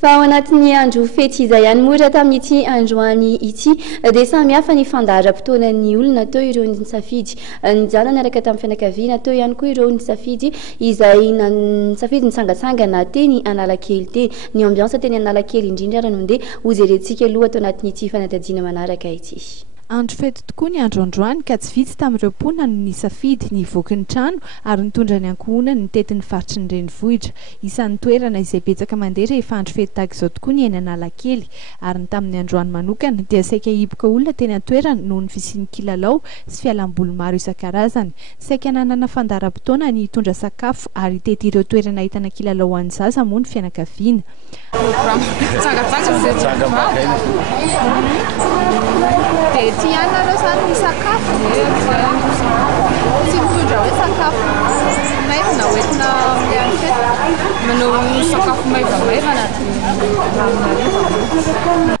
fa ao anatin'ny andro fety izay ihany moa tamin'ity androany ity dia samy hafa ny fandaharam-potoanan'ny olona teo ireo nisafidy nijanona niaraka tamin'ny fianakaviana teo ihany koa ireo nisafidy izay nisafidy nitsangatsangana teny Analakely teny ny ambiansa teny Analakely indrindra raha nonde hojerentsika aloha atao anatin'ity fanadihadiana manaraka ity. Andro fety tokoa ny andro androany ka tsy vitsy tamin'ireo mponina no nisafidy ny voky ny trano ary nitondra ny ankohonany ny tetin'ny faritry ny renivohitra. Isan'ny toerana izay betsaka mandeha rehefa andro fety tahaka izao tokoa ny eny Analakely ary ny tamin'ny androany manokana dia saika hiboka olona teny an-toerana noho ny fisian'ny kilalao sy fialamboly maro isan-karazany. Saika nanana fandaharam-potoana ny hitondra sakafo ary itety ireo toerana ahitana kilalao an'ny zaza moa ny fianakaviana. Tiana lo sana sakafo tsy mitondra hoe sakafo maivana hoentina manao sakafo maivamaivana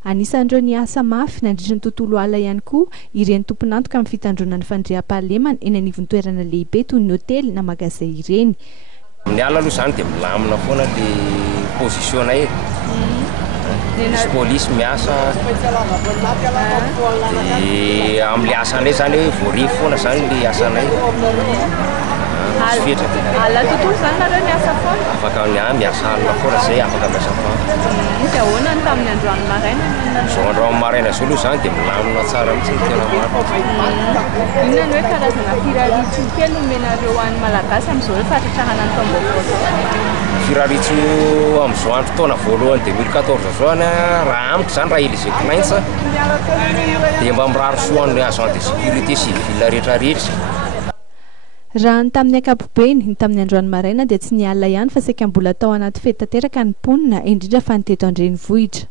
anisan'ireo ny asa mafy nandritra ny tontolo ala ihany koa ireny tompon'antoka amin'ny fitandronan'ny fandriam-pahalemana eny anivon'ny toerana lehibe toy ny hôtely na magazay ireny. Ny ala aloha zany dia milamina foana le positionay misy polisy miasa dia amin'le asanay zany hoe voarivo foana zany le asanay. Ala tontolo zany nareo miasa foana? Afaka miasa alina foana zay afaka miasa foana. Dia ahoana ny tamin'ny androany maraina? Zao androany maraina zao aloha zany dia milamina tsara mihitsy ny tena maro. Inona ny hoe karazana firaritso kely omenareo ho an'ny malagasy amin'izao hoe fahatratrahana ny taom-baovao? Firaritso amin'izao andro taona voalohany 2014 zao raha amiko zany raha elezeko maintsa dia mba mirary soan'ny agent de sécurité civile rehetrarehetra. Raha ny tamin'ny ankapobeny ny tamin'ny androany maraina dia tsy nialina ihany fa saika mbola tao anaty fety tanteraka ny mponina indrindra fa ny teto an-drenivohitra.